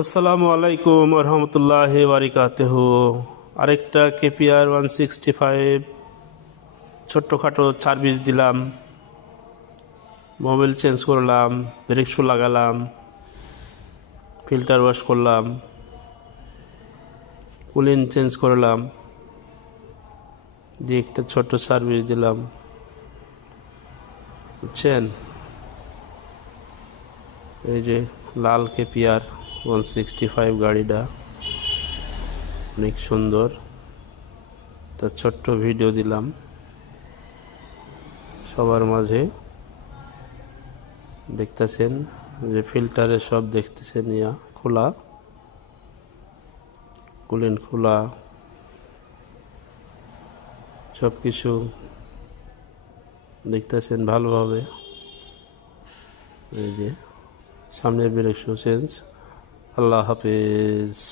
আসসালামু আলাইকুম রহমতুল্লাহি বারিকাতুহু। আরেকটা কেপিআর 165 ছোট্টখাটো সার্ভিস দিলাম। মোবিল চেঞ্জ করলাম, ব্রেক শু লাগালাম, ফিল্টার ওয়াশ করলাম, কুলিং চেঞ্জ করলাম, দিয়ে একটা ছোট্ট সার্ভিস দিলাম, বুঝছেন? এই যে লাল কেপিআর 165 গাড়িটা অনেক সুন্দর। তার ছোট্ট ভিডিও দিলাম সবার মাঝে। দেখতেছেন যে ফিল্টারে সব দেখতেছেন, খোলা, কুলিং খোলা, সব কিছু দেখতেছেন ভালোভাবে। এই যে সামনের ব্রেক শু চেঞ্জ। আল্লাহ হাফেজ।